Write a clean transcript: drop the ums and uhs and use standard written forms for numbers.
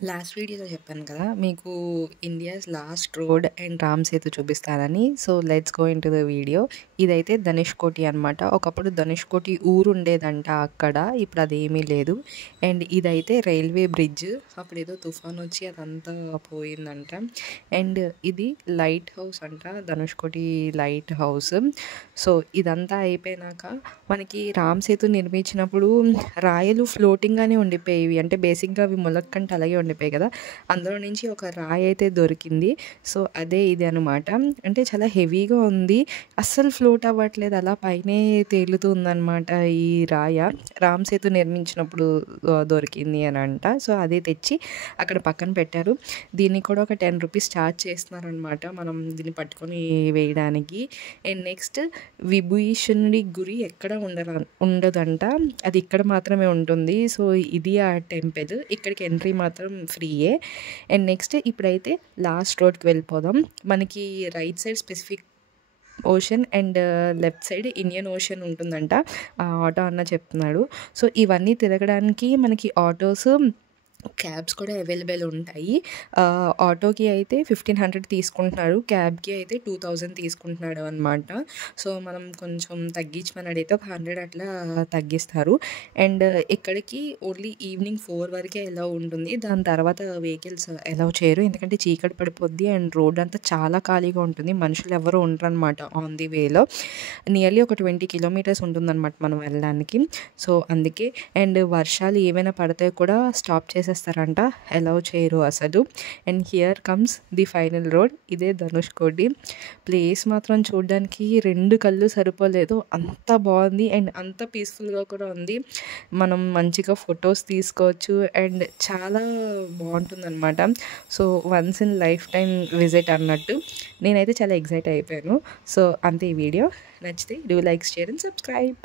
Last వీడియోలో చెప్పాను కదా! మీకు India's lost road and Ram Setu చూపిస్తానని. So, let's go into the video. ఇదైతే ధనుష్కోటి అనమాట. ఒకప్పుడు ధనుష్కోటి ఊరు ఉండేదంట అక్కడ. ఇప్పుడు అదేమీ లేదు. అండ్ ఇదైతే రైల్వే బ్రిడ్జ్. అప్పుడేదో తుఫాన్ వచ్చి అదంతా పోయిందంట. అండ్ ఇది లైట్ హౌస్ అంట. Dhanushkodi light house. సో, ఇదంతా అయిపోయినాక మనకి రామ్ సేతు నిర్మించినప్పుడు రాయలు ఫ్లోటింగ్‌గానే ఉండిపోయేవి. అంటే బేసిక్‌గా అవి ములక్కంట అలాగే ఉండిపోయాయి కదా! అందులో నుంచి ఒక రాయి అయితే దొరికింది. సో, అదే ఇది అనమాట. అంటే చాలా హెవీగా ఉంది. అస్సలు ఫ్లోట్ అవ్వట్లేదు. అలా పైనే తేలుతూ ఉందనమాట ఈ రాయ. రామ్ సేతు నిర్మించినప్పుడు దొరికింది అని అంట. సో, అదే తెచ్చి అక్కడ పక్కన పెట్టారు. దీన్ని కూడా ఒక ₹10 చార్జ్ చేస్తున్నారనమాట. మనం దీన్ని పట్టుకొని వేయడానికి. అండ్ నెక్స్ట్ విభూషణుడి గురి ఎక్కడ ఉండదంట. అది ఇక్కడ మాత్రమే ఉంటుంది. సో, ఇది ఆ టెంపుల్. ఇక్కడికి ఎంట్రీ మాత్రం ఫ్రీయే. అండ్ నెక్స్ట్ ఇప్పుడైతే లాస్ట్ రోడ్కి వెళ్ళిపోదాం. మనకి right side specific ocean and left side Indian ocean ఉంటుందంట. ఆ ఆటో అన్న చెప్తున్నాడు. సో, ఇవన్నీ తిరగడానికి మనకి ఆటోస్, క్యాబ్స్ కూడా అవైలబుల్ ఉంటాయి. ఆటోకి అయితే 1500 తీసుకుంటున్నారు. క్యాబ్కి అయితే 2000 తీసుకుంటున్నాడు అనమాట. సో, మనం కొంచెం తగ్గించమని అడిగితే ఒక 100 అట్లా తగ్గిస్తారు. అండ్ ఇక్కడికి ఓన్లీ ఈవినింగ్ 4 వరకే ఎలౌ ఉంటుంది. దాని తర్వాత వెహికల్స్ ఎలౌ చేయరు. ఎందుకంటే చీకటి పడిపోద్ది అండ్ రోడ్ అంతా చాలా ఖాళీగా ఉంటుంది. మనుషులు ఎవరు ఉండరనమాట ఆన్ ది వేలో. నియర్లీ ఒక 20 కిలోమీటర్స్ ఉంటుందన్నమాట మనం వెళ్ళడానికి. సో, అందుకే. అండ్ వర్షాలు ఏమైనా పడితే కూడా స్టాప్ చేసేస్తారంట. ఎలౌ చేయరు అసలు. And here comes the final road. ఇదే ధనుష్కోటి. ప్లేస్ మాత్రం చూడడానికి 2 కళ్ళు సరిపోలేదు. అంత బాగుంది అండ్ అంత పీస్ఫుల్గా కూడా ఉంది. మనం మంచిగా ఫొటోస్ తీసుకోవచ్చు అండ్ చాలా బాగుంటుందన్నమాట. So, once in life time visit అన్నట్టు. నేనైతే చాలా ఎక్సైట్ అయిపోయాను. సో, అంతే ఈ వీడియో. నచ్చితే do like, share and subscribe.